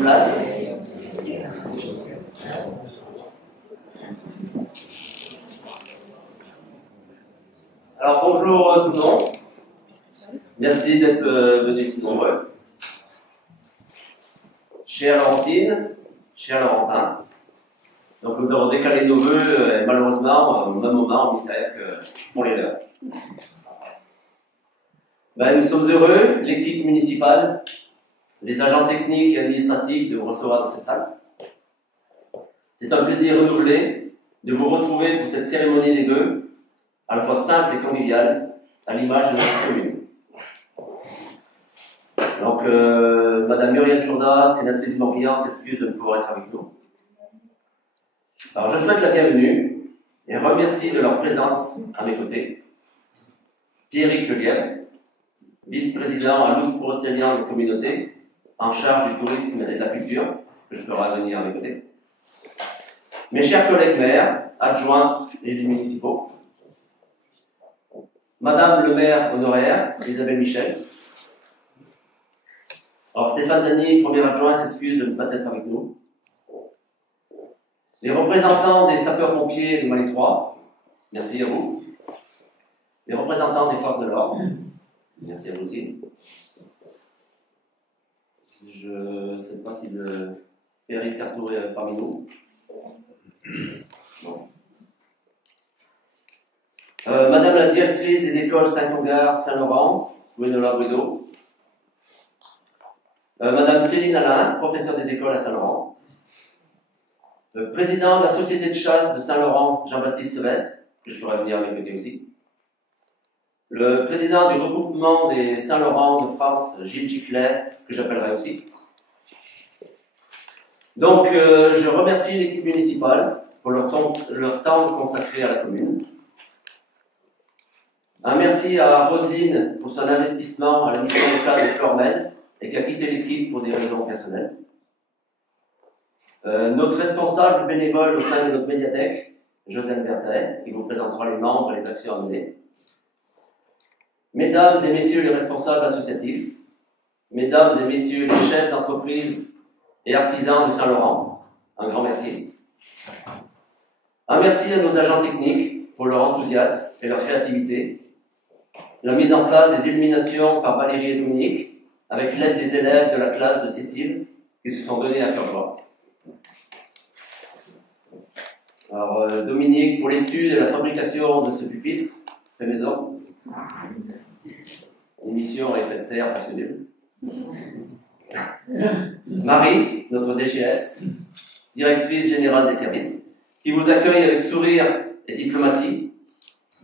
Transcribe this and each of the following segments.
place. Alors bonjour tout le monde. Merci d'être venus si nombreux. Chère Laurentine, cher Laurentin, donc nous avons décalé nos vœux et malheureusement au même moment on savait que font les leurs. Nous sommes heureux, l'équipe municipale, les agents techniques et administratifs de vous recevoir dans cette salle. C'est un plaisir renouvelé de vous retrouver pour cette cérémonie des vœux, à la fois simple et conviviale, à l'image de notre commune. Donc, Madame Muriel Jourda, sénatrice du Morbihan, s'excuse de ne pouvoir être avec nous. Alors, je souhaite la bienvenue et remercie de leur présence à mes côtés Pierrick Lelièvre, vice-président à Louz-Procélian de communauté, en charge du tourisme et de la culture, que je ferai venir à mes côtés. Mes chers collègues maires, adjoints et élus municipaux, Madame le maire honoraire, Isabelle Michel. Alors Stéphane Dany, premier adjoint, s'excuse de ne pas être avec nous. Les représentants des sapeurs-pompiers de Malais 3, merci à vous. Les représentants des forces de l'ordre, merci à vous aussi. Je ne sais pas si le Pierrick Cartour est parmi nous. Bon. Madame la directrice des écoles Saint-Congar, Saint-Laurent, Gwenola Guido. Madame Céline Alain, professeure des écoles à Saint-Laurent. Le président de la société de chasse de Saint-Laurent, Jean-Baptiste Sevestre, que je ferai venir à mes côtés aussi. Le président du regroupement des Saint-Laurent de France, Gilles Giclet, que j'appellerai aussi. Donc, je remercie l'équipe municipale pour leur temps consacré à la commune. Un merci à Roselyne pour son investissement à la mission locale de Flormel et qui a quitté l'équipe pour des raisons personnelles. Notre responsable bénévole au sein de notre médiathèque, Josiane Berthet, qui vous présentera les membres et les actions à mener. Mesdames et messieurs les responsables associatifs, mesdames et messieurs les chefs d'entreprise et artisans de Saint-Laurent, un grand merci. Un merci à nos agents techniques pour leur enthousiasme et leur créativité. La mise en place des illuminations par Valérie et Dominique, avec l'aide des élèves de la classe de Cécile, qui se sont donnés à cœur joie. Alors, Dominique, pour l'étude et la fabrication de ce pupitre, fait maison. L'émission est faite serre, passionnelle. Marie, notre DGS, directrice générale des services, qui vous accueille avec sourire et diplomatie,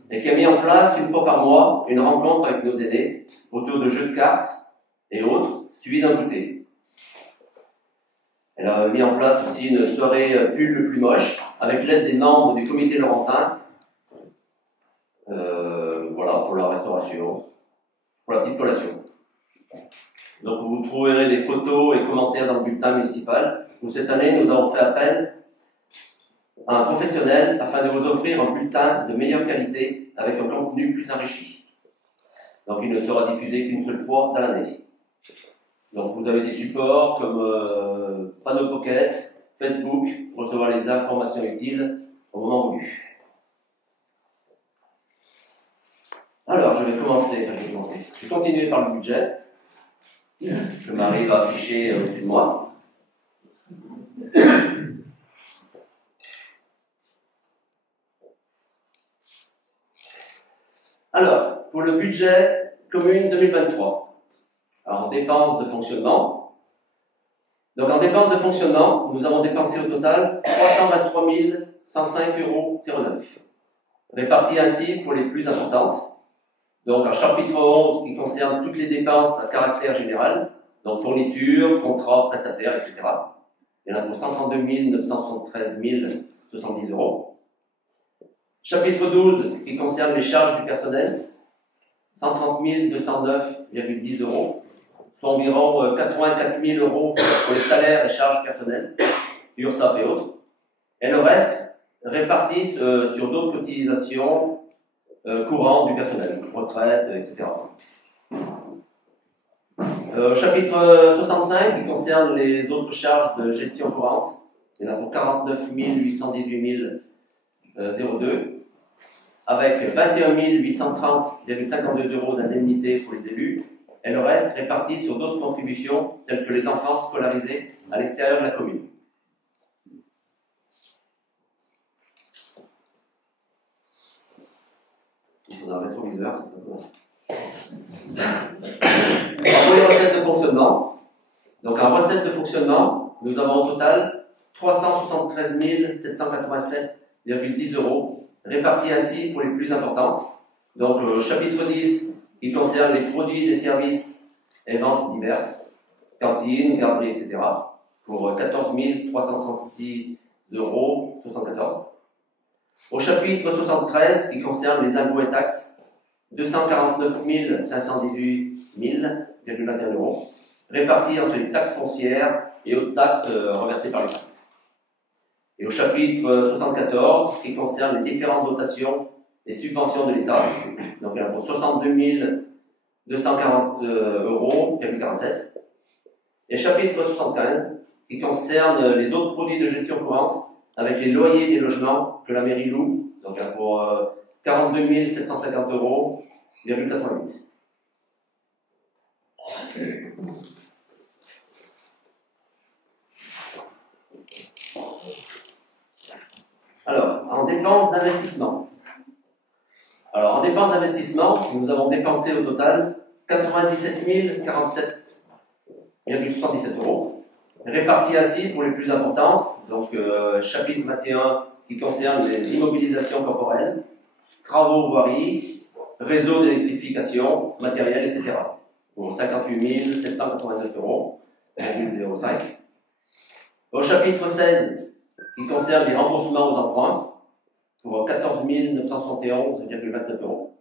et qui a mis en place une fois par mois une rencontre avec nos aînés autour de jeux de cartes et autres, suivis d'un goûter. Elle a mis en place aussi une soirée pull le plus moche avec l'aide des membres du comité laurentin. Voilà, pour la restauration, pour la petite collation. Donc vous trouverez des photos et commentaires dans le bulletin municipal, où cette année nous avons fait appel à un professionnel afin de vous offrir un bulletin de meilleure qualité avec un contenu plus enrichi. Donc il ne sera diffusé qu'une seule fois dans l'année. Donc vous avez des supports comme Panneau Pocket, Facebook, pour recevoir les informations utiles au moment voulu. Alors je vais continuer par le budget que Marie va afficher au-dessus de moi. Alors, pour le budget commune 2023, alors en dépenses de fonctionnement, donc en dépenses de fonctionnement, nous avons dépensé au total 323 105,09 €, répartis ainsi pour les plus importantes. Donc, un chapitre 11 qui concerne toutes les dépenses à caractère général, donc fourniture, contrat, prestataire, etc. Il y en a pour 132 973 070 €. Chapitre 12 qui concerne les charges du personnel, 130 209,10 €, soit environ 84 000 € pour les salaires et charges personnelles, URSSAF et autres. Et le reste réparti sur d'autres cotisations courantes du personnel, retraite, etc. Chapitre 65 qui concerne les autres charges de gestion courante. Il y en a pour 49 818 002, avec 21 830,52 € d'indemnité pour les élus, et le reste réparti sur d'autres contributions, telles que les enfants scolarisés à l'extérieur de la commune. On a un rétroviseur, c'est ça. Pour les recettes de fonctionnement, donc en recettes de fonctionnement, nous avons au total 373 787,10 € répartis ainsi pour les plus importantes. Donc chapitre 10 qui concerne les produits, les services et ventes diverses, cantine, garderie, etc. pour 14 336,74 €. Au chapitre 73 qui concerne les impôts et taxes, 249 518,21 € répartis entre les taxes foncières et autres taxes reversées par l'État. Et au chapitre 74 qui concerne les différentes dotations et subventions de l'État, donc il y en a pour 62 240,47 €. Et chapitre 75 qui concerne les autres produits de gestion courante avec les loyers des logements que la mairie loue, donc il y en a pour 42 750,88 €. Alors, en dépenses d'investissement. Alors, en dépenses d'investissement, nous avons dépensé au total 97 047,77 €, répartis ainsi pour les plus importantes. Donc, chapitre 21 qui concerne les immobilisations corporelles, travaux voirie, réseau d'électrification, matériel, etc. pour 58 789,05 €. Au chapitre 16 qui concerne les remboursements aux emprunts, pour 14 971,29 €.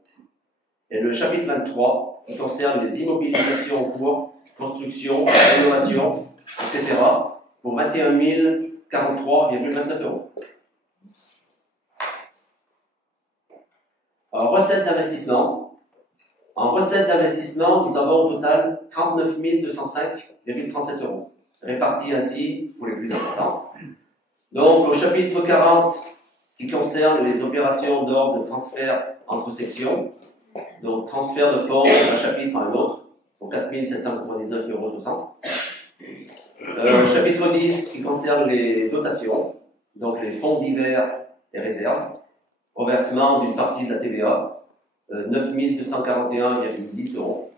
Et le chapitre 23 qui concerne les immobilisations en cours, construction, rénovation, etc. pour 21 043,29 €. Alors, recettes d'investissement. En recettes d'investissement, nous avons au total 39 205,37 €, répartis ainsi pour les plus importants. Donc, au chapitre 40, qui concerne les opérations d'ordre de transfert entre sections, donc transfert de fonds d'un chapitre à un autre, pour 4 799,60 €. Chapitre 10, qui concerne les dotations, donc les fonds divers et réserves, au versement d'une partie de la TVA, 9 241,10 €.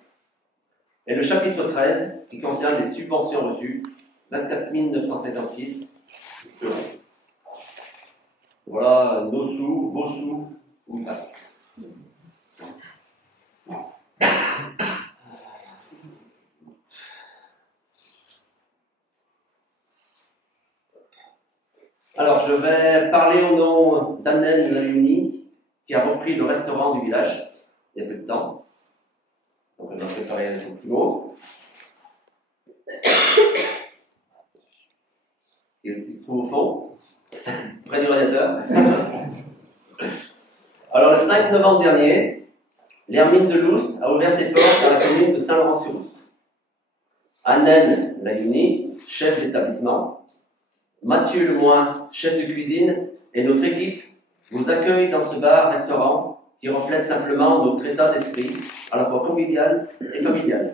Et le chapitre 13, qui concerne les subventions reçues, 24 956 €. Voilà nos sous, vos sous, où ils passent. Alors, je vais parler au nom d'Annen Layuni, qui a repris le restaurant du village il y a peu de temps. Donc, elle va préparer son petit mot. Il se trouve au fond, près du radiateur. Alors, le 5 novembre dernier, l'Hermine de Loust a ouvert ses portes dans la commune de Saint-Laurent-sur-Oust. Annen Layuni, chef d'établissement, Mathieu Lemoin, chef de cuisine, et notre équipe vous accueillent dans ce bar-restaurant qui reflète simplement notre état d'esprit, à la fois convivial et familial.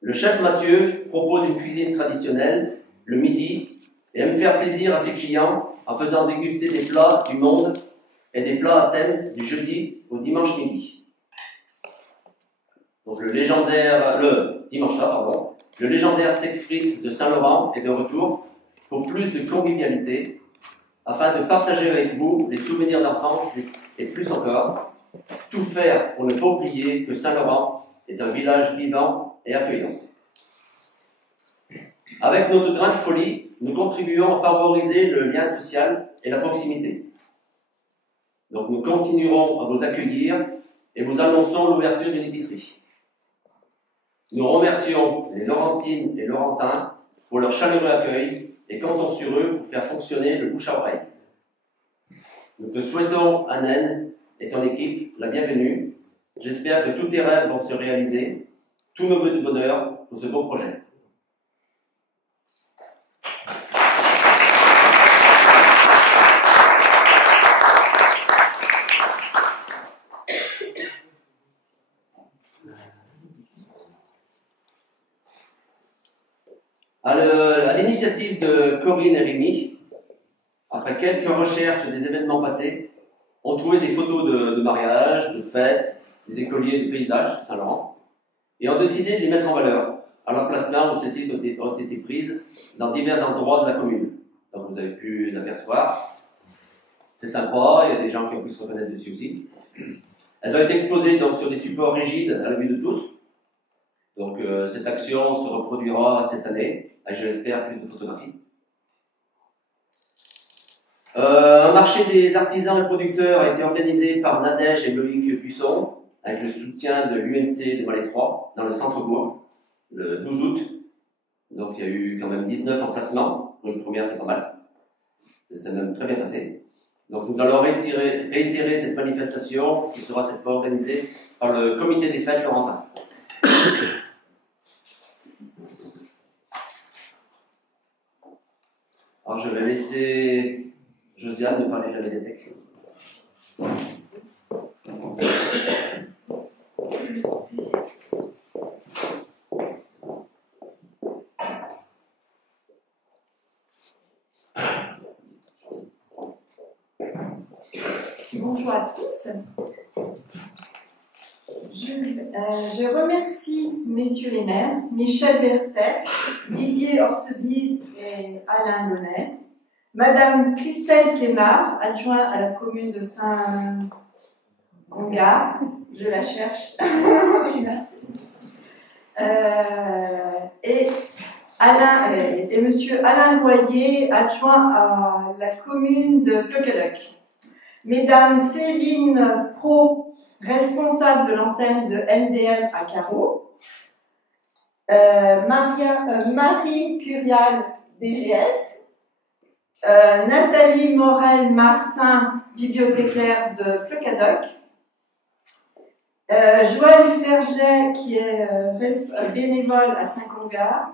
Le chef Mathieu propose une cuisine traditionnelle le midi et aime faire plaisir à ses clients en faisant déguster des plats du monde et des plats à thème du jeudi au dimanche midi. Donc le légendaire steak frites de Saint-Laurent est de retour pour plus de convivialité, afin de partager avec vous les souvenirs d'enfance et plus encore, tout faire pour ne pas oublier que Saint-Laurent est un village vivant et accueillant. Avec notre grain de folie, nous contribuons à favoriser le lien social et la proximité. Donc nous continuerons à vous accueillir et vous annonçons l'ouverture d'une épicerie. Nous remercions les Laurentines et Laurentins pour leur chaleureux accueil et comptons sur eux pour faire fonctionner le bouche à oreille. Nous te souhaitons, Annen et ton équipe, la bienvenue. J'espère que tous tes rêves vont se réaliser, tous nos vœux de bonheur pour ce beau projet. À l'initiative de Corinne et Rémi, après quelques recherches sur des événements passés, on trouvait des photos de mariage, de fêtes, des écoliers de paysages, Saint-Laurent, et ont décidé de les mettre en valeur à l'emplacement où celles-ci ont été prises dans divers endroits de la commune. Donc vous avez pu les apercevoir. C'est sympa, il y a des gens qui ont pu se reconnaître dessus aussi. Elles ont été exposées donc, sur des supports rigides à la vue de tous. Donc cette action se reproduira cette année, avec je l'espère plus de photographies. Un marché des artisans et producteurs a été organisé par Nadège et Loïc Buisson, avec le soutien de l'UNC de Malais-3, dans le centre-bourg, le 12 août. Donc il y a eu quand même 19 emplacements. Pour une première, c'est pas mal. Ça s'est même très bien passé. Donc nous allons réitérer cette manifestation qui sera cette fois organisée par le comité des fêtes Laurentin. Alors je vais laisser Josiane nous parler de la médiathèque. Bonjour à tous. Je remercie messieurs les maires, Michel Berthet, Didier Hortebise et Alain Launay, madame Christelle Quémard, adjointe à la commune de Saint-Congar, je la cherche, et monsieur Alain Boyer, adjoint à la commune de Pleucadoc. Mesdames Céline Pro, responsable de l'antenne de MDM à Carreau, Marie Curial, DGS, Nathalie Morel-Martin, bibliothécaire de Pleucadoc, Joël Ferget, qui est bénévole à Saint-Congar,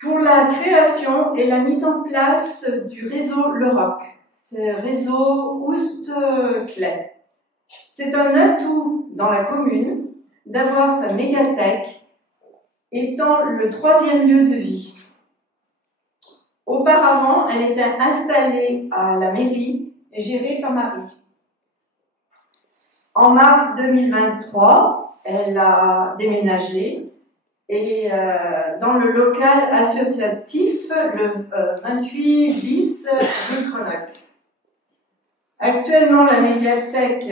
pour la création et la mise en place du réseau Le Roc. C'est le réseau Oust-Clay. C'est un atout dans la commune d'avoir sa médiathèque étant le 3e lieu de vie. Auparavant, elle était installée à la mairie et gérée par Marie. En mars 2023, elle a déménagé et dans le local associatif, le 28 bis rue Cronoc. Actuellement, la médiathèque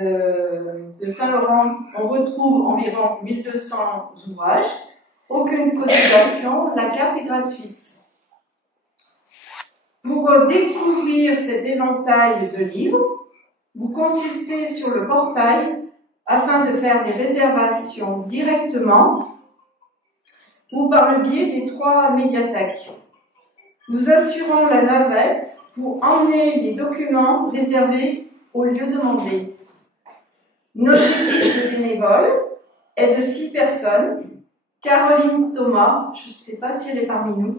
de Saint-Laurent, on retrouve environ 1200 ouvrages, aucune cotisation, la carte est gratuite. Pour découvrir cet éventail de livres, vous consultez sur le portail afin de faire des réservations directement ou par le biais des 3 médiathèques. Nous assurons la navette pour emmener les documents réservés au lieu demandé. Notre équipe de bénévoles est de 6 personnes. Caroline Thomas, je ne sais pas si elle est parmi nous.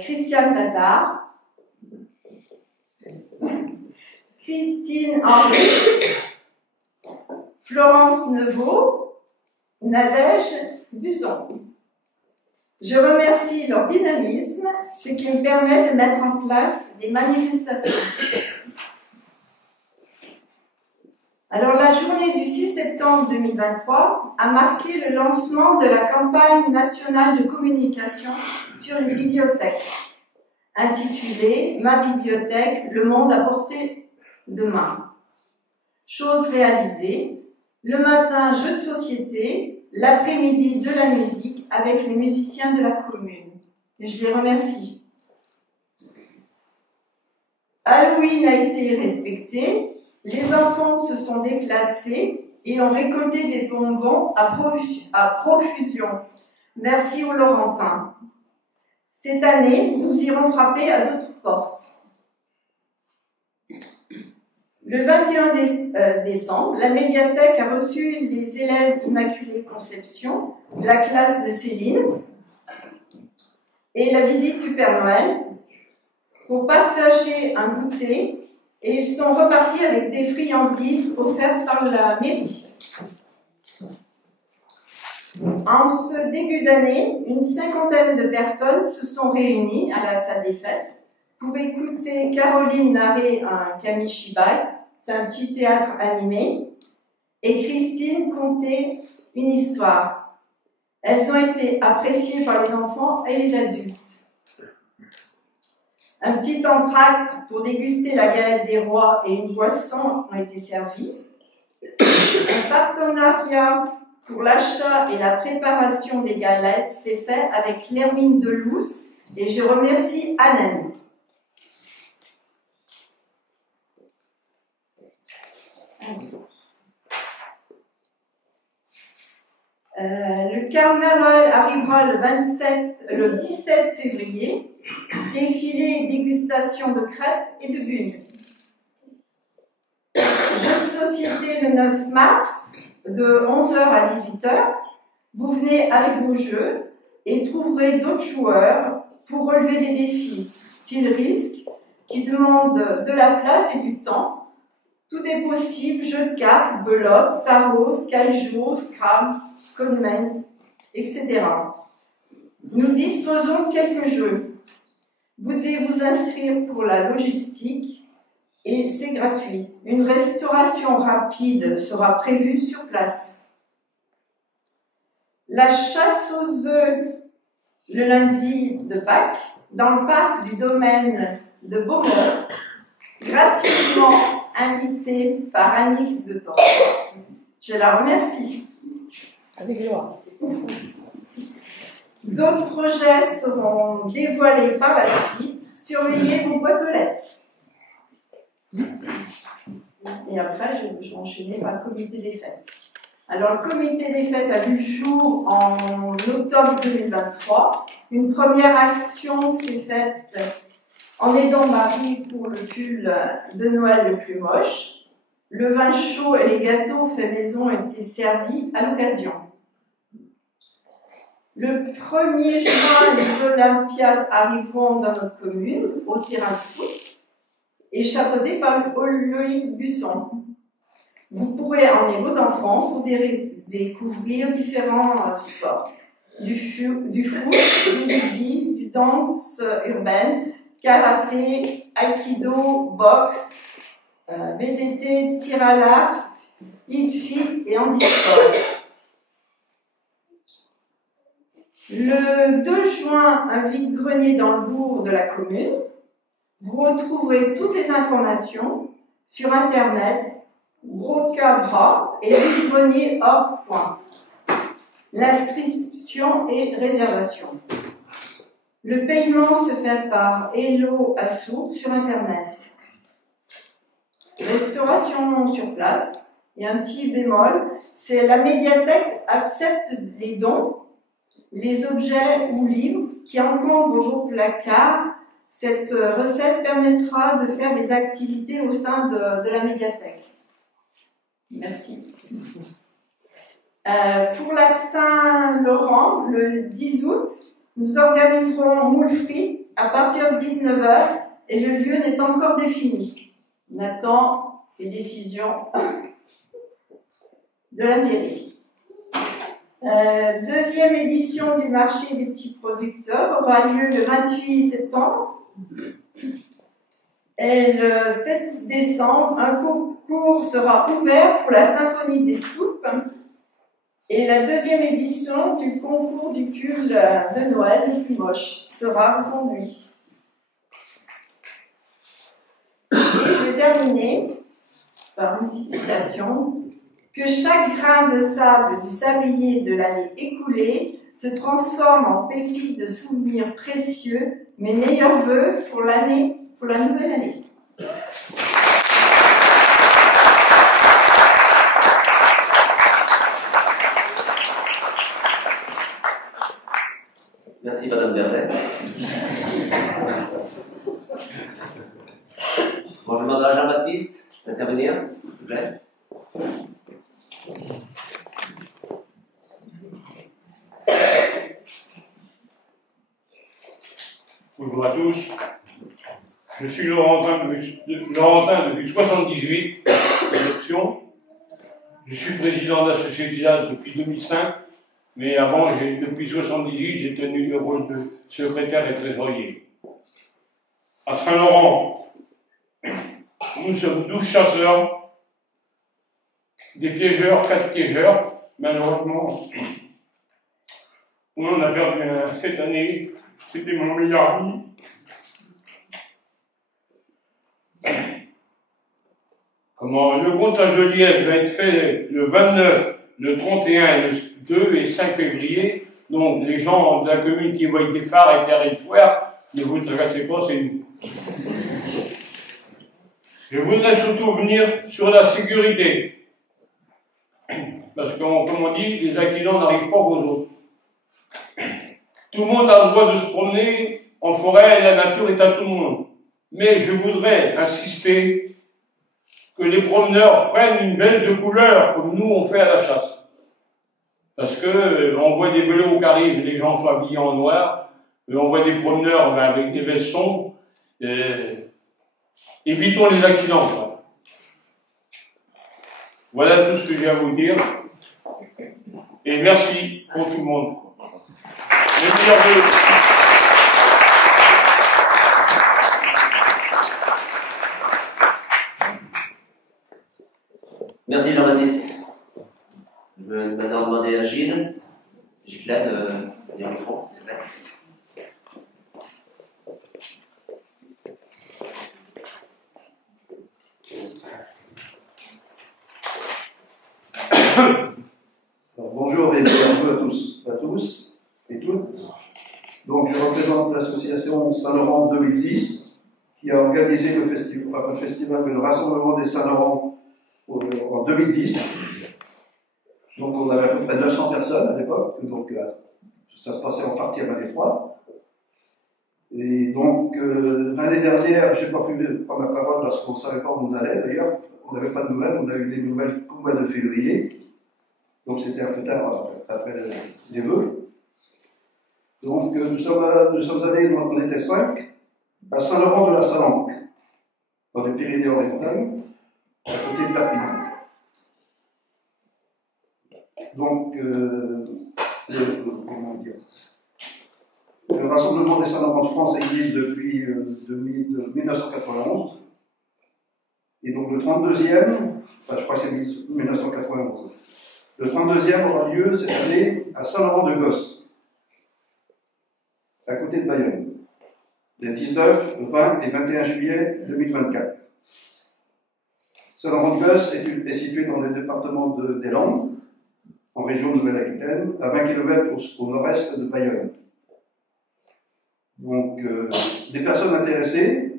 Christiane Tatar. Christine Henry. Florence Neveu. Nadège Busson. Je remercie leur dynamisme, ce qui me permet de mettre en place des manifestations. Alors, la journée du 6 septembre 2023 a marqué le lancement de la campagne nationale de communication sur les bibliothèques, intitulée « Ma bibliothèque, le monde à portée de main ». Chose réalisée, le matin, jeu de société, l'après-midi, de la musique avec les musiciens de la commune. Et je les remercie. Halloween a été respecté, les enfants se sont déplacés et ont récolté des bonbons à profusion. Merci aux Laurentins. Cette année, nous irons frapper à d'autres portes. Le 21 décembre, la médiathèque a reçu les élèves Immaculée Conception, la classe de Céline, et la visite du Père Noël pour partager un goûter, et ils sont repartis avec des friandises offertes par la mairie. En ce début d'année, une cinquantaine de personnes se sont réunies à la salle des fêtes pour écouter Caroline narrer un kamishibai, c'est un petit théâtre animé, et Christine conter une histoire. Elles ont été appréciées par les enfants et les adultes. Un petit entracte pour déguster la galette des rois et une boisson ont été servis. Un partenariat pour l'achat et la préparation des galettes s'est fait avec l'Hermine de Loos et je remercie Anne. Le carnaval arrivera le 17 février. Défilé et dégustation de crêpes et de bugnes. Jeux de société le 9 mars, de 11h à 18h. Vous venez avec vos jeux et trouverez d'autres joueurs pour relever des défis, style risque, qui demandent de la place et du temps. Tout est possible, jeux de cartes, belote, tarot, skyjo, scrabble, conman, etc. Nous disposons de quelques jeux. Vous devez vous inscrire pour la logistique et c'est gratuit. Une restauration rapide sera prévue sur place. La chasse aux œufs le lundi de Pâques dans le parc du domaine de Beaumont, gracieusement invitée par Annick de Torre. Je la remercie. Avec joie. D'autres projets seront dévoilés par la suite. Surveillez vos boîtes aux lettres. Et après, je vais enchaîner par le comité des fêtes. Alors, le comité des fêtes a vu le jour en octobre 2023. Une première action s'est faite en aidant Marie pour le pull de Noël le plus moche. Le vin chaud et les gâteaux faits maison étaient servis à l'occasion. Le 1er juin, les Olympiades arriveront dans notre commune, au terrain de foot, et chapeauté par Loïc Busson. Vous pourrez emmener vos enfants pour découvrir différents sports. Du foot, du rugby, du danse urbaine, karaté, aikido, boxe, VTT, tir à l'arc, hit-fit et handisport. Le 2 juin, un vide-grenier dans le bourg de la commune. Vous retrouverez toutes les informations sur Internet, Brocabra et vide-grenier hors point. L'inscription et réservation. Le paiement se fait par Hello Assou sur Internet. Restauration sur place. Et un petit bémol, c'est la médiathèque accepte les dons, les objets ou livres qui encombrent vos placards. Cette recette permettra de faire des activités au sein de la médiathèque. Merci. Pour la Saint-Laurent, le 10 août, nous organiserons moule frites à partir de 19h et le lieu n'est pas encore défini. On attend les décisions de la mairie. Deuxième édition du marché des petits producteurs aura lieu le 28 septembre. Et le 7 décembre, un concours sera ouvert pour la symphonie des soupes. Et la deuxième édition du concours du pull de Noël le plus moche sera reconduit. Et je vais terminer par une petite citation. Que chaque grain de sable du sablier de l'année écoulée se transforme en pépite de souvenirs précieux, mes meilleurs vœux pour la nouvelle année. Merci Madame Berlet. Bon, je demande à Jean-Baptiste d'intervenir. Bonjour à tous. Je suis Laurentin depuis 78, adoption. Je suis président de la Société d'Âge depuis 2005, mais avant, depuis 78, j'ai tenu le rôle de secrétaire et trésorier. À Saint-Laurent, nous sommes 12 chasseurs, des piégeurs, 4 piégeurs. Malheureusement, on en a perdu un cette année. C'était mon meilleur ami. Le comptage de lièvre va être fait le 29, le 31, le 2 et 5 février. Donc, les gens de la commune qui voient des phares éclairés le soir, ne vous tracassez pas, c'est nous. Je voudrais surtout venir sur la sécurité. Parce que, comme on dit, les accidents n'arrivent pas aux autres. Tout le monde a le droit de se promener en forêt, la nature est à tout le monde. Mais je voudrais insister que les promeneurs prennent une veste de couleur, comme nous on fait à la chasse. Parce que on voit des vélos qui arrivent, les gens sont habillés en noir, on voit des promeneurs avec des vestes sombres. Évitons les accidents, quoi. Voilà tout ce que j'ai à vous dire. Et merci pour tout le monde. Le meilleur vœu. Merci Jean-Baptiste. Je vais maintenant demander à Gilles. Gilles, le micro, s'il te plaît. Bonjour et bienvenue à tous et toutes. Donc, je représente l'association Saint-Laurent 2010 qui a organisé le festival, le Rassemblement des Saint-Laurent en 2010. Donc, on avait à peu près 900 personnes à l'époque. Donc, ça se passait en partie à Malétroit. Et donc, l'année dernière, je n'ai pas pu prendre la parole parce qu'on ne savait pas où on allait. D'ailleurs, on n'avait pas de nouvelles. On a eu des nouvelles qu'au mois de février. Donc c'était un peu tard après les vœux. Donc nous sommes allés, on était 5, à Saint-Laurent de la Salanque, dans les Pyrénées-Orientales, à côté de Perpignan. Donc, le Rassemblement des Saint-Laurent de France existe depuis 1991. Et donc le 32e, je crois que c'est 1991. Le 32e aura lieu cette année à Saint-Laurent-de-Gosse, à côté de Bayonne, les 19, 20 et 21 juillet 2024. Saint-Laurent-de-Gosse est situé dans le département des Landes, en région Nouvelle-Aquitaine, à 20 km au nord-est de Bayonne. Donc, des personnes intéressées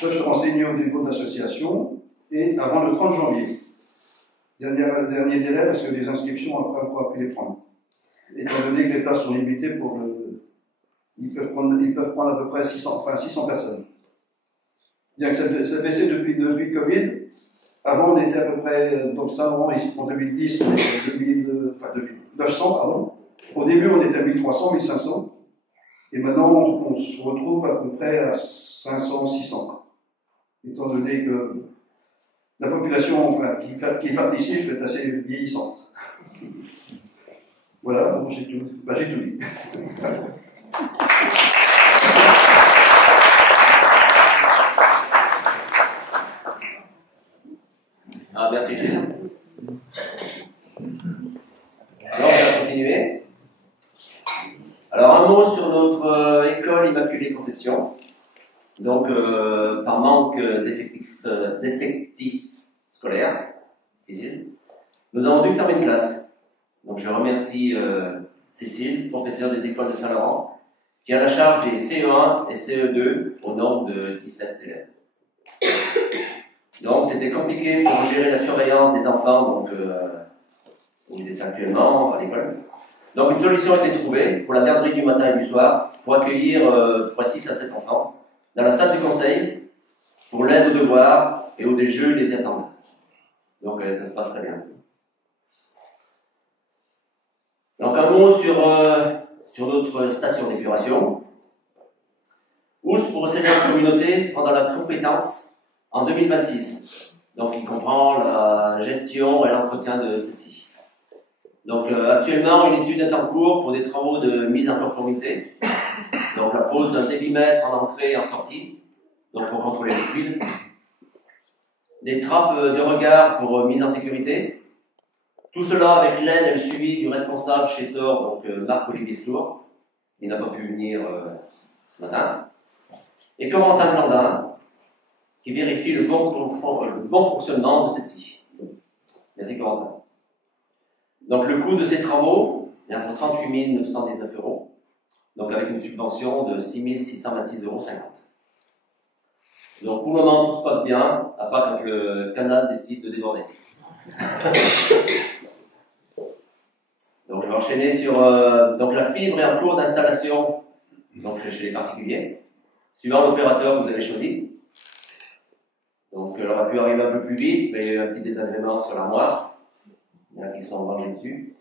peuvent se renseigner au niveau de l'association et avant le 30 janvier. Dernier délai parce que les inscriptions, après, on ne pourra plus les prendre. Étant donné que les places sont limitées ils peuvent prendre à peu près 600 personnes. Bien que ça baissé depuis le Covid, avant on était à peu près, donc Saint-Laurent en 2010, on était à 900, pardon. Au début on était à 1300, 1500, et maintenant on se retrouve à peu près à 500, 600. Étant donné que la population qui participe est assez vieillissante. Voilà, donc j'ai tout dit. Merci Gilles. Alors, on va continuer. Alors, un mot sur notre école Immaculée Conception. Donc, par manque d'effectifs scolaires, nous avons dû fermer une classe. Donc, je remercie Cécile, professeure des écoles de Saint-Laurent, qui a la charge des CE1 et CE2 au nombre de 17 élèves. Donc, c'était compliqué pour gérer la surveillance des enfants, donc, où ils étaient actuellement à l'école. Donc, une solution a été trouvée pour la garderie du matin et du soir, pour accueillir 6 à 7 enfants, dans la salle du conseil, pour l'aide aux devoirs et aux jeux les y attendent. Donc, ça se passe très bien. Donc, un mot sur notre station d'épuration. Oust pour recéder la communauté pendant la compétence en 2026. Donc il comprend la gestion et l'entretien de celle-ci. Donc actuellement, une étude est en cours pour des travaux de mise en conformité. Donc la pose d'un débitmètre en entrée et en sortie, donc pour contrôler les fluides. Des trappes de regard pour mise en sécurité. Tout cela avec l'aide et le suivi du responsable chez SOR, donc Marc-Olivier Sour. Il n'a pas pu venir ce matin. Et Corentin Blandin, qui vérifie le bon fonctionnement de celle-ci. Merci Corentin. Donc le coût de ces travaux est entre 38 919 €, donc avec une subvention de 6 626,50 €. Donc pour le moment tout se passe bien, à part quand le canal décide de déborder. Donc je vais enchaîner sur donc la fibre est en cours d'installation donc chez les particuliers, suivant l'opérateur que vous avez choisi. Donc elle aurait pu arriver un peu plus vite, mais il y a eu un petit désagrément sur l'armoire. Il y en a qui sont rangés dessus.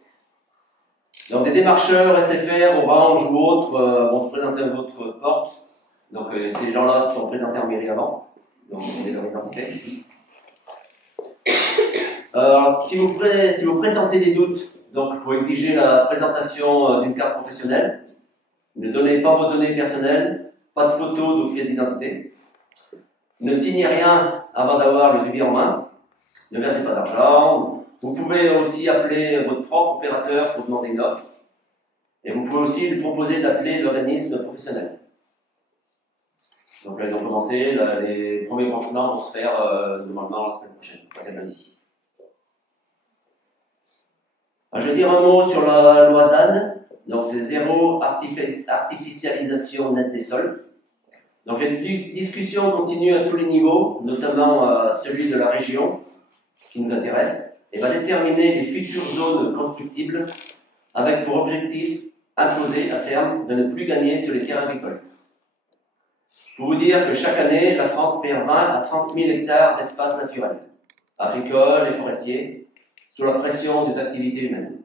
Donc des démarcheurs, SFR, Orange ou autres vont se présenter à votre porte. Donc ces gens-là se sont présentés en mairie avant. Donc vous avez leur identité. Si vous présentez des doutes, donc il faut exiger la présentation d'une carte professionnelle. Ne donnez pas vos données personnelles, pas de photos de pièces d'identité. Ne signez rien avant d'avoir le devis en main. Ne versez pas d'argent. Vous pouvez aussi appeler votre propre opérateur pour demander une offre. Et vous pouvez aussi lui proposer d'appeler l'organisme professionnel. Donc là, ils ont commencé. Là, les premiers branchements vont se faire normalement la semaine prochaine, peut-être lundi. Je vais dire un mot sur la loi ZAN. Donc c'est zéro artificialisation nette des sols. Donc les discussions continuent à tous les niveaux, notamment celui de la région qui nous intéresse, et va déterminer les futures zones constructibles avec pour objectif imposé à terme de ne plus gagner sur les terres agricoles. Pour vous dire que chaque année, la France perd 20 à 30 000 hectares d'espaces naturels, agricoles et forestiers, sous la pression des activités humaines.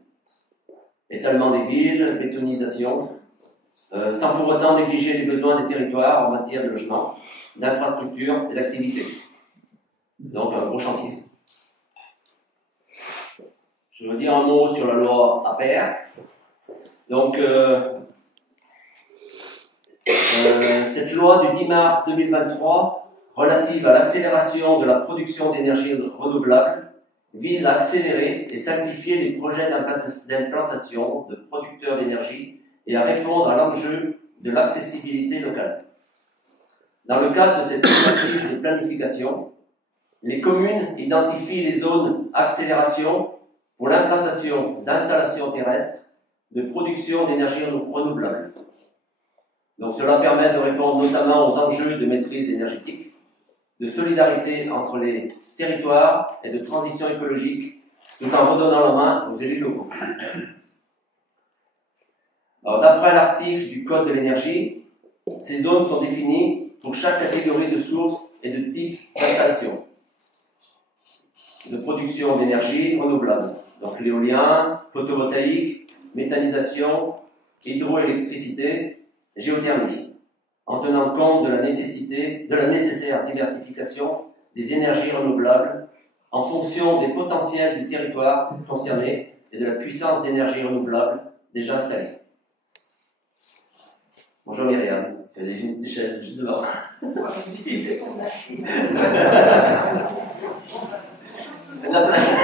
Étalement des villes, bétonisation, sans pour autant négliger les besoins des territoires en matière de logement, d'infrastructures et d'activités. Donc un gros chantier. Je veux dire un mot sur la loi APR. Donc cette loi du 10 mars 2023 relative à l'accélération de la production d'énergie renouvelable vise à accélérer et simplifier les projets d'implantation de producteurs d'énergie et à répondre à l'enjeu de l'accessibilité locale. Dans le cadre de cette exercice de planification, les communes identifient les zones accélération pour l'implantation d'installations terrestres de production d'énergie renouvelable. Donc cela permet de répondre notamment aux enjeux de maîtrise énergétique, de solidarité entre les territoires et de transition écologique, tout en redonnant la main aux élus locaux. Alors, d'après l'article du Code de l'énergie, ces zones sont définies pour chaque catégorie de sources et de type d'installation de production d'énergie renouvelable. Donc l'éolien, photovoltaïque, méthanisation, hydroélectricité, géothermie, en tenant compte de la nécessaire diversification des énergies renouvelables en fonction des potentiels du territoire concerné et de la puissance d'énergie renouvelable déjà installée. Bonjour Myriam, il y a des chaises juste devant. La place.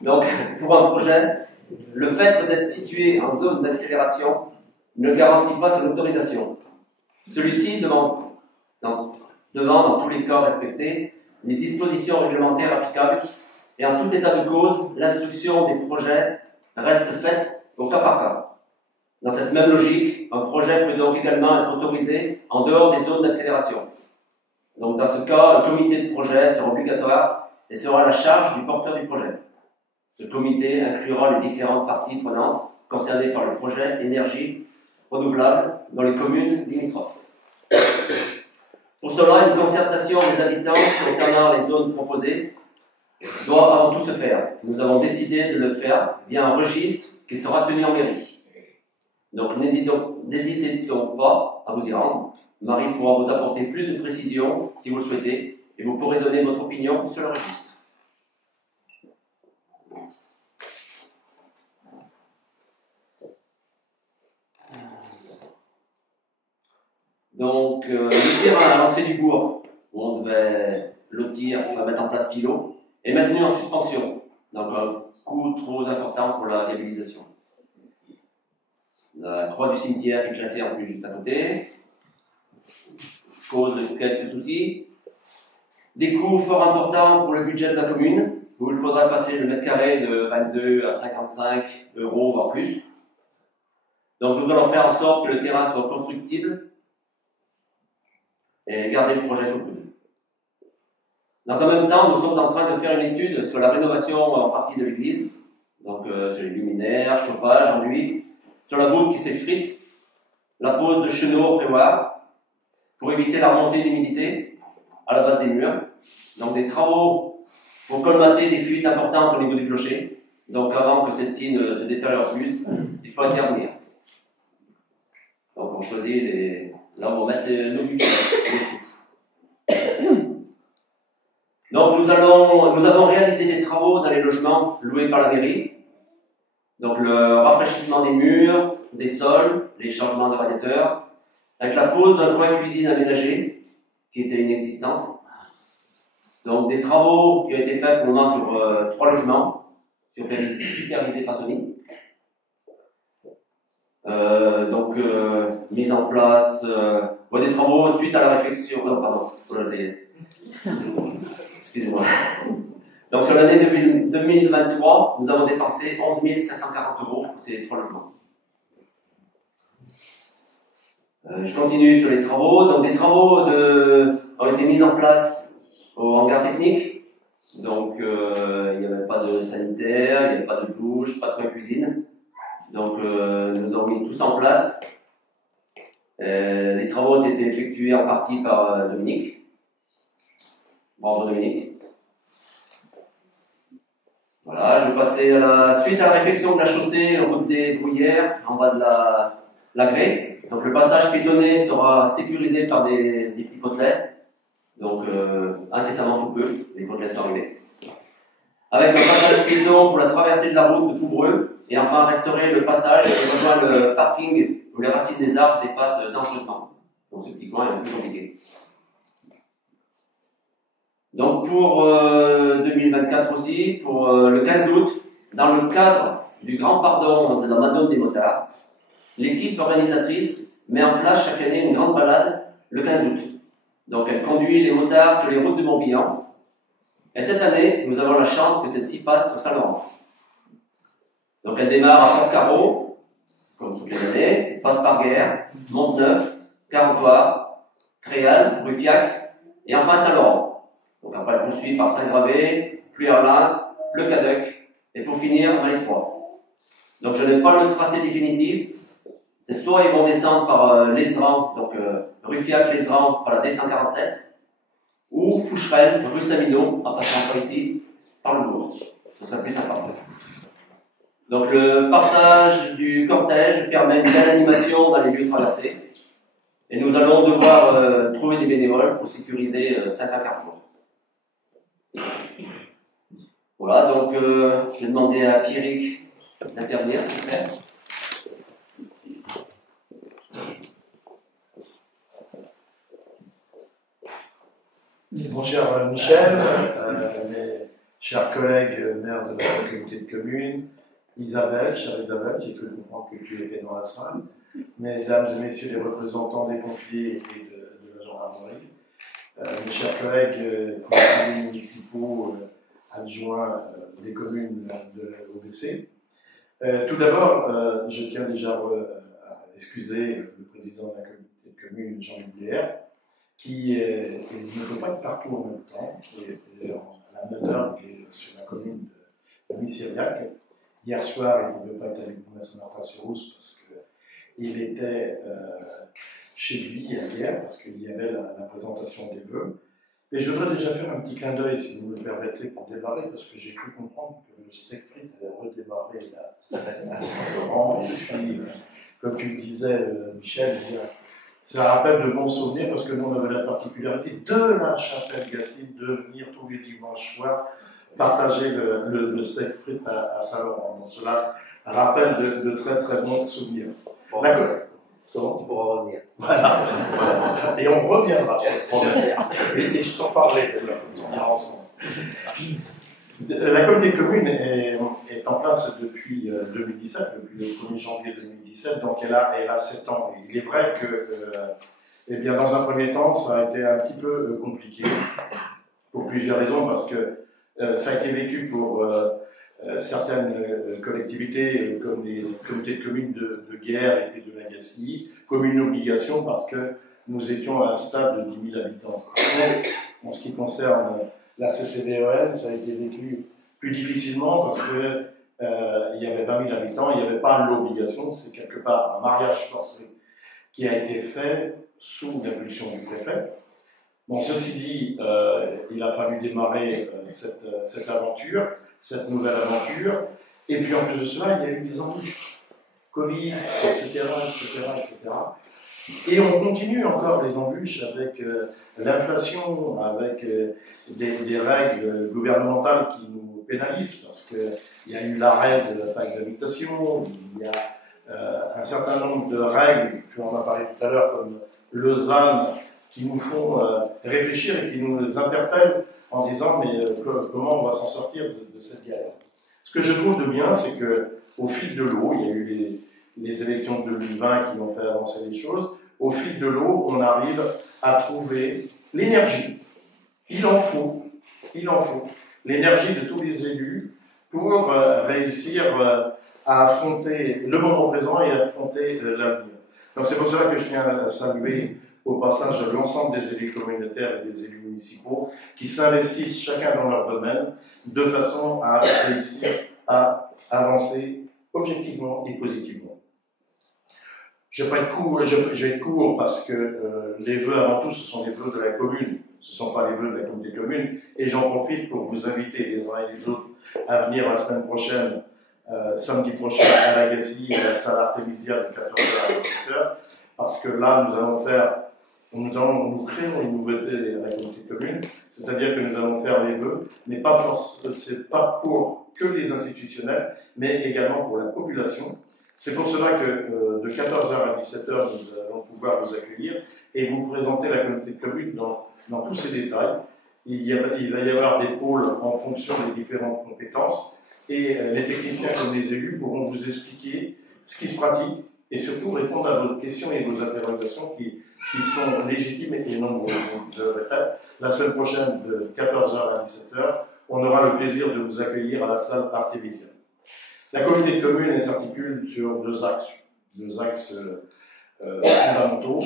Donc, pour un projet, le fait d'être situé en zone d'accélération ne garantit pas son autorisation. Celui-ci devant dans tous les cas respecter les dispositions réglementaires applicables et en tout état de cause, l'instruction des projets reste faite au cas par cas. Dans cette même logique, un projet peut donc également être autorisé en dehors des zones d'accélération. Donc dans ce cas, un comité de projet sera obligatoire et sera à la charge du porteur du projet. Ce comité inclura les différentes parties prenantes concernées par le projet énergie renouvelable dans les communes limitrophes. Pour cela, une concertation des habitants concernant les zones proposées doit avant tout se faire. Nous avons décidé de le faire via un registre qui sera tenu en mairie. Donc n'hésitez donc pas à vous y rendre. Marie pourra vous apporter plus de précisions si vous le souhaitez et vous pourrez donner votre opinion sur le registre. Donc, le terrain à l'entrée du bourg, où on devait lotir, on va mettre en place silo, est maintenu en suspension. Donc, un coût trop important pour la réhabilitation. La croix du cimetière est classée en plus juste à côté. Cause quelques soucis. Des coûts fort importants pour le budget de la commune, où il faudra passer le mètre carré de 22 à 55 euros, voire plus. Donc, nous allons faire en sorte que le terrain soit constructible et garder le projet sous le coude. Dans un même temps, nous sommes en train de faire une étude sur la rénovation en partie de l'église, donc sur les luminaires, chauffage, enduit, sur la voûte qui s'effrite, la pose de chenaux au prévoir, pour éviter la remontée d'humidité à la base des murs, donc des travaux pour colmater des fuites importantes au niveau du clocher, donc avant que celle-ci ne se détériore plus, il faut intervenir. Donc on choisit là où on va mettre nos budgets. Donc nous avons réalisé des travaux dans les logements loués par la mairie. Donc le rafraîchissement des murs, des sols, les changements de radiateurs, avec la pose d'un coin cuisine aménagé, qui était inexistante. Donc des travaux qui ont été faits pour le moment sur 3 logements, supervisés par Tony. Mise en place des travaux suite à la réflexion. Non, pardon, excusez-moi. Donc sur l'année 2023, nous avons dépensé 11 540 € pour ces 3 logements. Je continue sur les travaux. Donc des travaux ont été mis en place au hangar technique. Donc il n'y avait pas de sanitaire, il n'y avait pas de douche, pas de coin cuisine. Donc nous avons mis tout ça en place. Les travaux ont été effectués en partie par Dominique. Bravo Dominique. Voilà, je passais suite à la réfection de la chaussée, route des Bruyères, en bas de la grée. Donc le passage piétonné sera sécurisé par des petits côtelets. Donc incessamment sous peu, les côtelets sont arrivés. Avec un passage piéton pour la traversée de la route de Poubreux, et enfin restaurer le passage qui rejoint le parking où les racines des arbres dépassent dangereusement. Donc ce petit coin est un peu compliqué. Donc pour 2024 aussi, pour le 15 août, dans le cadre du grand pardon de la Madone des motards, l'équipe organisatrice met en place chaque année une grande balade le 15 août. Donc elle conduit les motards sur les routes de Morbihan. Et cette année, nous avons la chance que celle-ci passe sur Saint-Laurent. Donc elle démarre à Port-Carreau, comme toutes les années, passe par Guerre, Monteneuf, Carentoire, Créal, Ruffiac, et enfin Saint-Laurent. Donc après elle poursuit par Saint-Gravé, Pluyerlin, Le Caduc, et pour finir, Malétroit. Donc je n'ai pas le tracé définitif. C'est soit ils vont descendre par Lézeran, donc Ruffiac, Lézeran par la D147, ou Foucherel, rue Saint-Midon, en passant par ici, par le bourg. Ce serait plus sympa. Donc le passage du cortège permet une belle animation dans les lieux traversés. Et nous allons devoir trouver des bénévoles pour sécuriser certains carrefours. Voilà, donc je vais demander à Pierrick d'intervenir, s'il vous plaît. Mon cher Michel, mes chers collègues maires de la communauté de communes, Isabelle, chère Isabelle, j'ai cru comprendre que tu étais dans la salle, mesdames et messieurs les représentants des pompiers et de la gendarmerie, mes chers collègues conseillers municipaux adjoints des communes de l'OBC. Tout d'abord, je tiens déjà à excuser le président de la communauté de communes, Jean-Luc Bière, qui ne peut pas être partout en même temps, qui est à la manœuvre sur la commune de Missiriac. Hier soir, il ne pouvait pas être avec nous à Saint-Martin-sur-Rousse parce qu'il était chez lui hier, parce qu'il y avait la présentation des vœux. Et je voudrais déjà faire un petit clin d'œil, si vous me le permettez, pour démarrer, parce que j'ai cru comprendre que le steak frites avait redémarré à Saint-Laurent. Et puis, comme tu le disais, Michel, ça rappelle de bons souvenirs, parce que nous, on avait la particularité de la chapelle Gastine de venir tous les dimanches soirs partager le steak frites à Saint-Laurent. Donc cela rappelle de très très bons souvenirs. Bon, D'accord. comment tu pourras revenir? Voilà. Et on reviendra. Et je t'en parlerai de là, on ira ensemble. La communauté de communes est en place depuis 2017, depuis le 1er janvier 2017, donc elle a 7 ans. Et il est vrai que, eh bien, dans un premier temps, ça a été un petit peu compliqué, pour plusieurs raisons, parce que ça a été vécu pour certaines collectivités, comme les comités de communes de Guerre et de la Gacilly, comme une obligation parce que nous étions à un stade de 10 000 habitants. Après, en ce qui concerne la CCDEN, ça a été vécu plus difficilement parce que il y avait 20 000 habitants, il n'y avait pas l'obligation, c'est quelque part un mariage forcé qui a été fait sous l'impulsion du préfet. Bon, ceci dit, il a fallu démarrer cette aventure, cette nouvelle aventure, et puis en plus de cela, il y a eu des embûches, Covid, etc., etc., etc. Et on continue encore les embûches avec l'inflation, avec des règles gouvernementales qui nous pénalisent, parce qu'il y a eu l'arrêt de la taxe d'habitation, il y a un certain nombre de règles, tu en as parlé tout à l'heure, comme le ZAN, qui nous font réfléchir et qui nous interpellent en disant mais comment on va s'en sortir de cette galère. Ce que je trouve de bien, c'est qu'au fil de l'eau, il y a eu les élections de 2020 qui ont fait avancer les choses, au fil de l'eau, on arrive à trouver l'énergie. Il en faut, l'énergie de tous les élus pour réussir à affronter le moment présent et à affronter l'avenir. Donc c'est pour cela que je tiens à saluer au passage l'ensemble des élus communautaires et des élus municipaux qui s'investissent chacun dans leur domaine de façon à réussir à avancer objectivement et positivement. Je vais être court parce que les vœux avant tout ce sont les vœux de la commune, ce ne sont pas les vœux de la communauté de communes, et j'en profite pour vous inviter les uns et les autres à venir la semaine prochaine, samedi prochain à la Gacilly, à la salle Artémisia de 14h à 17h, parce que là nous créons une nouveauté à la communauté de communes, c'est-à-dire que nous allons faire les vœux, mais c'est pas pour que les institutionnels, mais également pour la population. C'est pour cela que de 14h à 17h, nous allons pouvoir vous accueillir et vous présenter la communauté de communes dans tous ses détails. Il va y avoir des pôles en fonction des différentes compétences et les techniciens comme les élus pourront vous expliquer ce qui se pratique et surtout répondre à vos questions et vos interrogations qui sont légitimes et nombreuses. Donc, je le répète, la semaine prochaine de 14h à 17h, on aura le plaisir de vous accueillir à la salle Artémisia. La communauté de communes s'articule sur deux axes fondamentaux,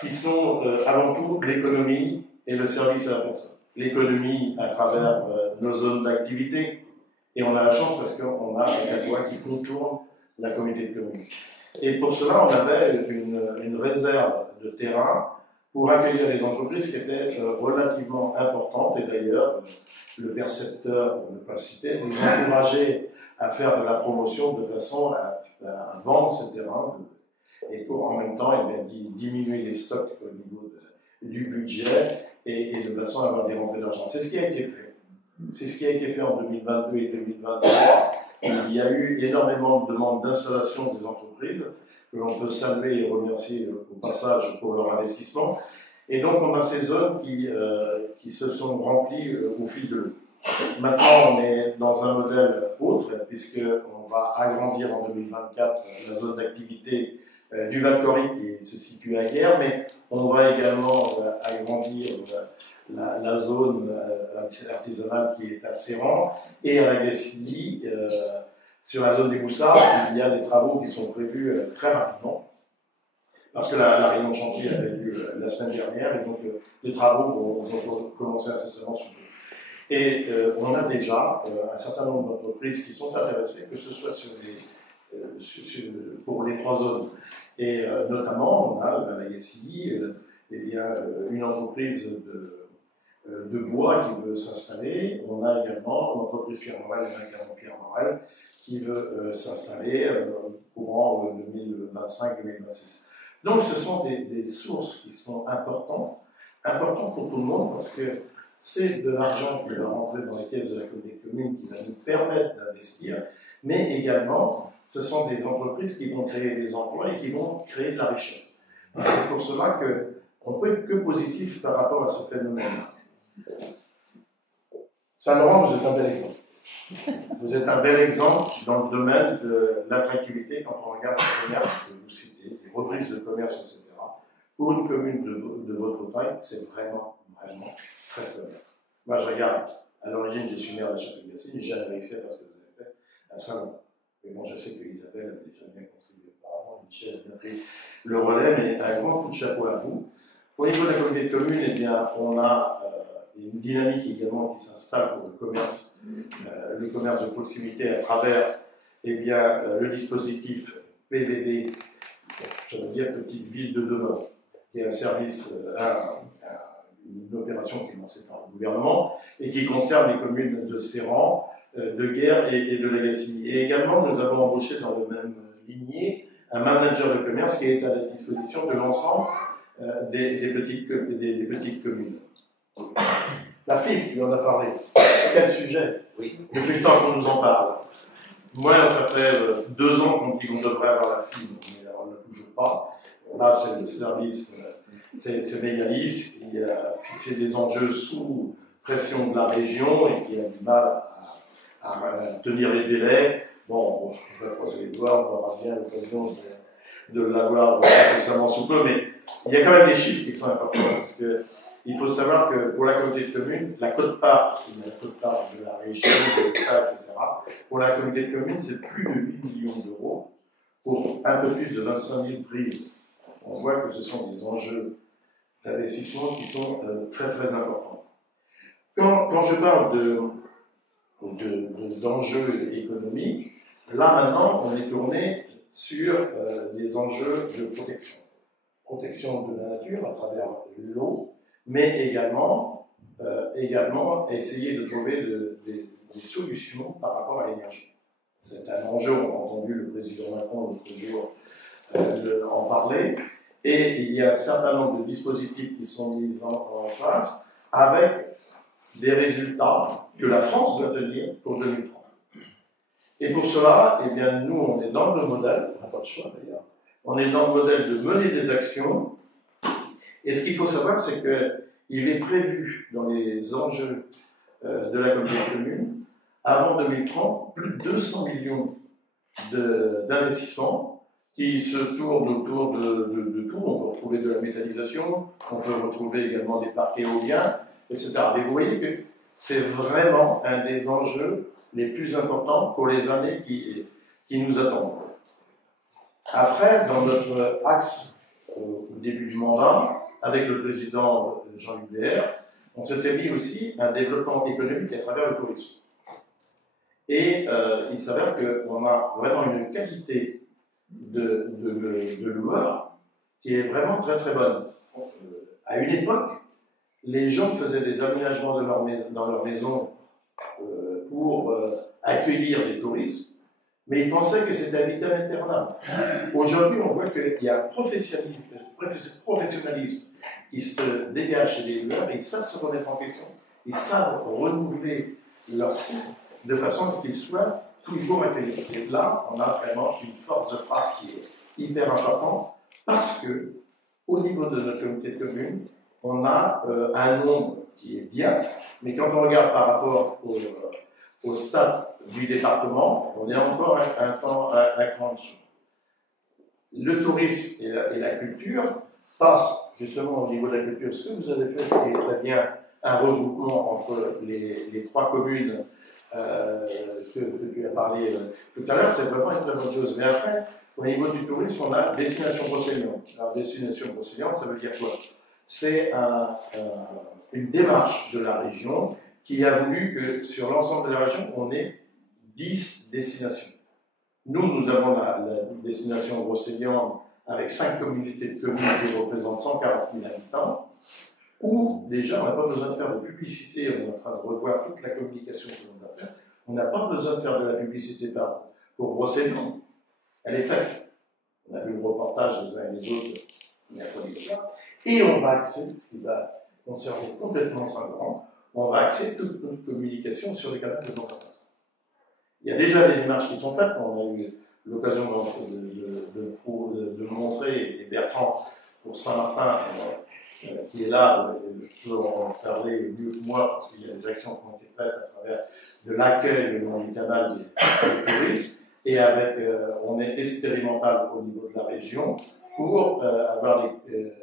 qui sont avant tout l'économie et le service à la personne. L'économie à travers nos zones d'activité, et on a la chance parce qu'on a un cadre qui contourne la communauté de communes. Et pour cela, on avait une réserve de terrain pour accueillir les entreprises qui étaient relativement importantes, et d'ailleurs, le percepteur, pour ne pas le citer, nous encourageait à faire de la promotion de façon à vendre ces terrains et pour en même temps diminuer les stocks au niveau du budget et de façon à avoir des rentrées d'argent. C'est ce qui a été fait. C'est ce qui a été fait en 2022 et 2023. Il y a eu énormément de demandes d'installation des entreprises que l'on peut saluer et remercier au passage pour leur investissement. Et donc on a ces zones qui se sont remplies au fil de l'eau. Maintenant, on est dans un modèle autre, puisqu'on va agrandir en 2024 la zone d'activité du Val-Coric qui se situe à Guerre, mais on va également agrandir la zone artisanale qui est à Serran, et à la Gacilly, sur la zone des Moussards, il y a des travaux qui sont prévus très rapidement, parce que la réunion de chantier avait lieu la semaine dernière, et donc les travaux vont commencer incessamment sous peu. Et on a déjà un certain nombre d'entreprises qui sont intéressées, que ce soit pour les trois zones. Et notamment, on a à la Gacilly, il y a une entreprise de bois qui veut s'installer. On a également l'entreprise Pierre Morel, Pierre Morel, qui veut s'installer courant 2025-2026. Donc ce sont des sources qui sont importantes pour tout le monde, parce que c'est de l'argent qui va rentrer dans les caisses de la communauté commune qui va nous permettre d'investir, mais également ce sont des entreprises qui vont créer des emplois et qui vont créer de la richesse. C'est pour cela qu'on ne peut être que positif par rapport à ce phénomène. Saint-Laurent, vous êtes un bel exemple. Vous êtes un bel exemple dans le domaine de l'attractivité quand on regarde le commerce que vous citez, les reprises de commerce, etc. Pour une commune de votre taille, c'est vraiment très faible. Moi, je regarde, à l'origine, je suis maire de la Chapelle-Gassine, j'ai jamais réussi à faire ce que vous avez fait à Saint-Laurent. Mais bon, je sais que Isabelle avait déjà bien contribué auparavant, Michel a bien pris le relais, mais un grand coup de chapeau à vous. Au niveau de la communauté de communes, eh bien, on a une dynamique également qui s'installe pour le commerce de proximité à travers eh bien, le dispositif PVD, ça veut dire Petite Ville de demain, qui est un service, une opération qui est lancée par le gouvernement et qui concerne les communes de Serran, de Guerre et de Lagacilly. Et également, nous avons embauché dans le même lignée un manager de commerce qui est à la disposition de l'ensemble des petites communes. La fibre, tu en as parlé. Quel sujet? Oui. Depuis le temps qu'on nous en parle. Moi, ça fait 2 ans qu'on dit qu'on devrait avoir la fibre, mais on ne l'a toujours pas. Là, c'est le service, c'est Mégalis qui a fixé des enjeux sous pression de la région et qui a du mal à tenir les délais. Bon, je vais croiser les doigts, on aura bien l'occasion de l'avoir récemment sous peu, mais il y a quand même des chiffres qui sont importants, parce que il faut savoir que pour la communauté de communes, la quote-part, parce qu'il y a la quote-part de la région, de l'État, etc., pour la communauté de communes, c'est plus de 8 millions d'euros pour un peu plus de 25 000 prises. On voit que ce sont des enjeux d'investissement qui sont très très importants. Quand je parle d'enjeux économiques, là maintenant, on est tourné sur des enjeux de protection. Protection de la nature à travers l'eau, mais également essayer de trouver des solutions par rapport à l'énergie. C'est un enjeu, on a entendu le président Macron l'autre jour en parler, et il y a un certain nombre de dispositifs qui sont mis en place avec des résultats que la France doit tenir pour 2030. Et pour cela, eh bien, nous, on est dans le modèle, pas de choix d'ailleurs, on est dans le modèle de mener des actions. Et ce qu'il faut savoir, c'est qu'il est prévu dans les enjeux de la communauté de communes, avant 2030, plus de 200 millions d'investissements qui se tournent autour de tout. On peut retrouver de la métallisation, on peut retrouver également des parcs éoliens, etc. Mais vous voyez que c'est vraiment un des enjeux les plus importants pour les années qui nous attendent. Après, dans notre axe au début du mandat, avec le président Jean-Luc Dehaere, on s'était mis aussi un développement économique à travers le tourisme. Et il s'avère qu'on a vraiment une qualité de loueurs qui est vraiment très très bonne. À une époque, les gens faisaient des aménagements dans leur maison pour accueillir les touristes, mais ils pensaient que c'était un vitam aeternam. Aujourd'hui, on voit qu'il y a un professionnalisme qui se dégage chez les loueurs, et ils savent se remettre en question, ils savent renouveler leur site de façon à ce qu'ils soient toujours accueillis. Et là, on a vraiment une force de frappe qui est hyper importante, parce que, au niveau de notre communauté de communes, on a un nombre qui est bien, mais quand on regarde par rapport au stade du département, on est encore un cran en dessous. Le tourisme et la culture passent justement au niveau de la culture. Ce que vous avez fait, c'est très bien un regroupement entre les 3 communes que tu as parlé tout à l'heure, c'est vraiment une très bonne chose. Mais après, au niveau du tourisme, on a Destination Brocéliande. Alors, Destination Brocéliande, ça veut dire quoi? C'est une démarche de la région qui a voulu que sur l'ensemble de la région, on ait 10 destinations. Nous avons la destination Brocéliande avec 5 communautés de communes qui représentent 140 000 habitants. où déjà on n'a pas besoin de faire de publicité, on est en train de revoir toute la communication que l'on va faire, on n'a pas besoin de faire de la publicité pour brosser le nom. Elle est faite. On a vu le reportage les uns et les autres mercredi soir, et on va axer, ce qui va concerner complètement Saint-Laurent, on va axer toute notre communication sur les canaux de non-passants. Il y a déjà des démarches qui sont faites, on a eu l'occasion de montrer, et Bertrand pour Saint-Martin, qui est là, peut en parler mieux que moi, parce qu'il y a des actions qui ont été faites à travers de l'accueil le long du canal des touristes, et avec, on est expérimental au niveau de la région pour avoir des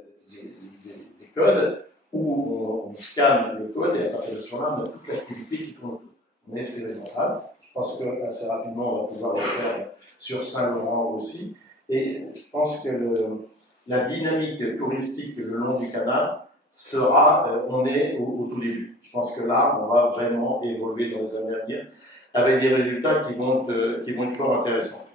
codes où on scanne le code et à partir de ce moment-là, on a toute l'activité qui tourne autour. On est expérimental. Je pense qu'assez rapidement, on va pouvoir le faire sur Saint-Laurent aussi. Et je pense que la dynamique touristique le long du canal sera, on est au tout début. Je pense que là, on va vraiment évoluer dans les années à venir avec des résultats qui vont être fort intéressants.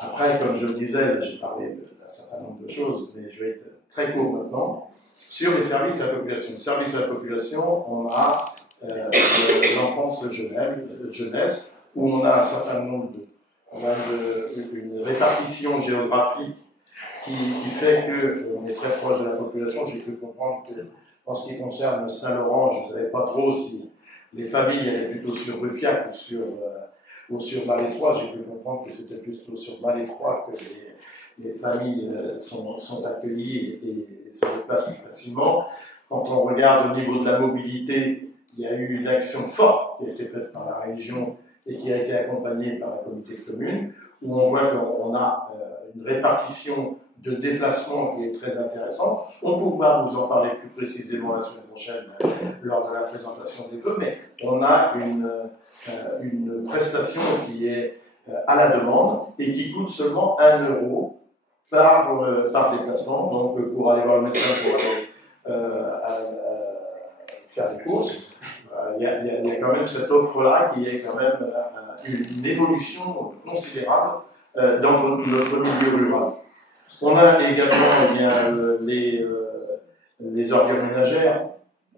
Après, comme je le disais, j'ai parlé d'un certain nombre de choses, mais je vais être très court maintenant. Sur les services à la population. Services à la population, on a l'enfance jeunesse, où on a un certain nombre une répartition géographique qui fait qu'on est très proche de la population. J'ai pu comprendre que, en ce qui concerne Saint-Laurent, je ne savais pas trop si les familles allaient plutôt sur Ruffiac ou sur Malétroit. J'ai pu comprendre que c'était plutôt sur Malétroit que les familles sont accueillies et se déplacent plus facilement. Quand on regarde au niveau de la mobilité, il y a eu une action forte qui a été faite par la région et qui a été accompagnée par la communauté de communes, où on voit qu'on a une répartition de déplacements qui est très intéressante. On pourra vous en parler plus précisément la semaine prochaine lors de la présentation des vœux, mais on a une prestation qui est à la demande et qui coûte seulement 1 € par déplacement. Donc pour aller voir le médecin, pour aller faire des courses, il y a quand même cette offre-là qui est quand même une évolution considérable dans notre milieu rural. On a également les ordures ménagères,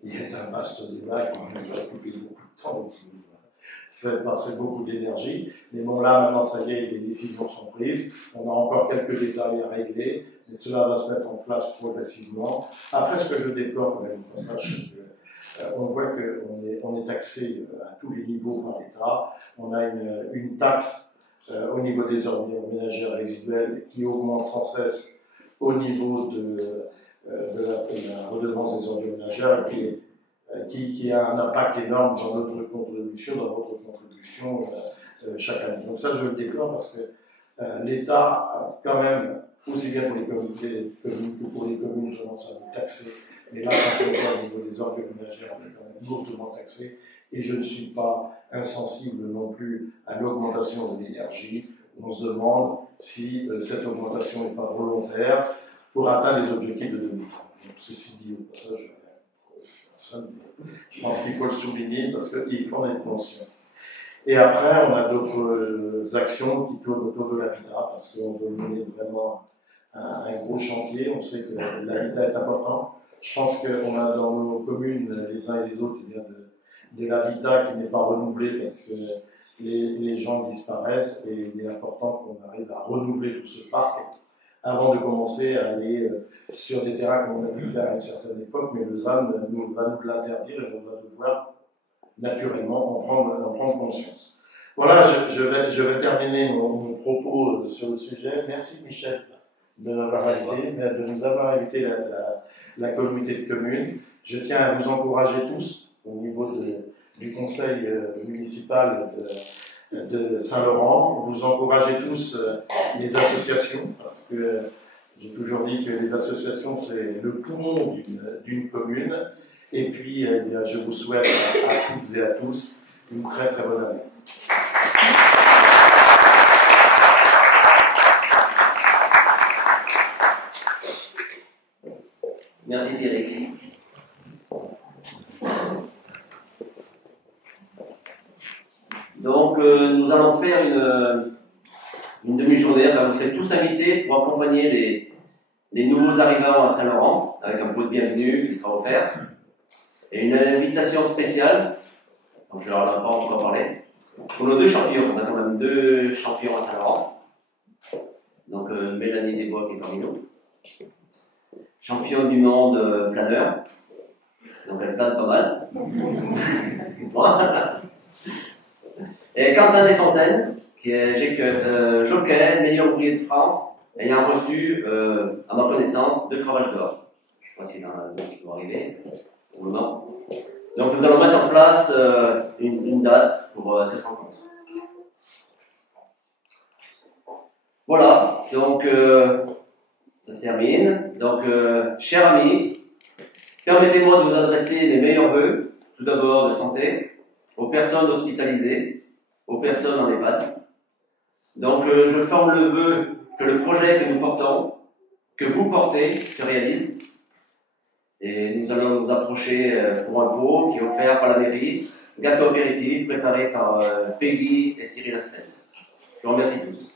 qui est un vaste débat qui nous a occupé beaucoup de temps, qui fait passer beaucoup d'énergie. Mais bon, là, maintenant, ça y est, les décisions sont prises. On a encore quelques détails à régler, mais cela va se mettre en place progressivement. Après, ce que je déplore quand même au passage, on voit qu'on est taxé à tous les niveaux par l'État. On a une taxe au niveau des ordures ménagères résiduelles qui augmente sans cesse au niveau de la redevance des ordures ménagères et qui a un impact énorme dans notre contribution chaque année. Donc ça, je le déplore parce que l'État a quand même, aussi bien pour les communautés que pour les communes, tendance à nous taxer. Mais là, quand on voit au niveau des ordures ménagères, on est quand même lourdement taxé. Et je ne suis pas insensible non plus à l'augmentation de l'énergie. On se demande si cette augmentation n'est pas volontaire pour atteindre les objectifs de 2030. Donc, ceci dit, au passage, je pense qu'il faut le souligner parce qu'il faut en être conscient. Et après, on a d'autres actions qui tournent autour de l'habitat parce qu'on veut mener vraiment un gros chantier. On sait que l'habitat est important. Je pense qu'on a dans nos communes, les uns et les autres, de l'habitat qui n'est pas renouvelé parce que les gens disparaissent et il est important qu'on arrive à renouveler tout ce parc avant de commencer à aller sur des terrains qu'on a pu faire à une certaine époque, mais le ZAN va nous l'interdire et on va devoir naturellement en prendre conscience. Voilà, je vais terminer mon propos sur le sujet. Merci Michel de nous avoir invité la communauté de communes. Je tiens à vous encourager tous au niveau du conseil municipal de Saint-Laurent. Vous encouragez tous les associations, parce que j'ai toujours dit que les associations, c'est le poumon d'une commune. Et puis, je vous souhaite à toutes et à tous une très très bonne année. Merci Pierrick. Donc nous allons faire une demi-journée, vous serez tous invités pour accompagner les nouveaux arrivants à Saint-Laurent. avec un pot de bienvenue qui sera offert, et une invitation spéciale, donc je leur ai pas encore parlé, pour nos deux champions. On a quand même deux champions à Saint-Laurent. Donc Mélanie Desbois qui est parmi nous. Championne du monde planeur. Donc elle plane pas mal. Excuse-moi. Et Quentin Desfontaines, qui est jockey, meilleur ouvrier de France, ayant reçu, à ma connaissance, 2 cravaches d'or. Je ne sais pas s'il y en a d'autres qui vont arriver pour le moment. Donc nous allons mettre en place une date pour cette rencontre. Voilà, donc ça se termine. Donc, chers amis, permettez-moi de vous adresser mes meilleurs vœux, tout d'abord de santé, aux personnes hospitalisées, aux personnes en EHPAD. Donc, je forme le vœu que le projet que nous portons, que vous portez, se réalise. Et nous allons nous approcher pour un pot qui est offert par la mairie, gâteau apéritif préparé par Peggy et Cyril Astes. Je vous remercie tous.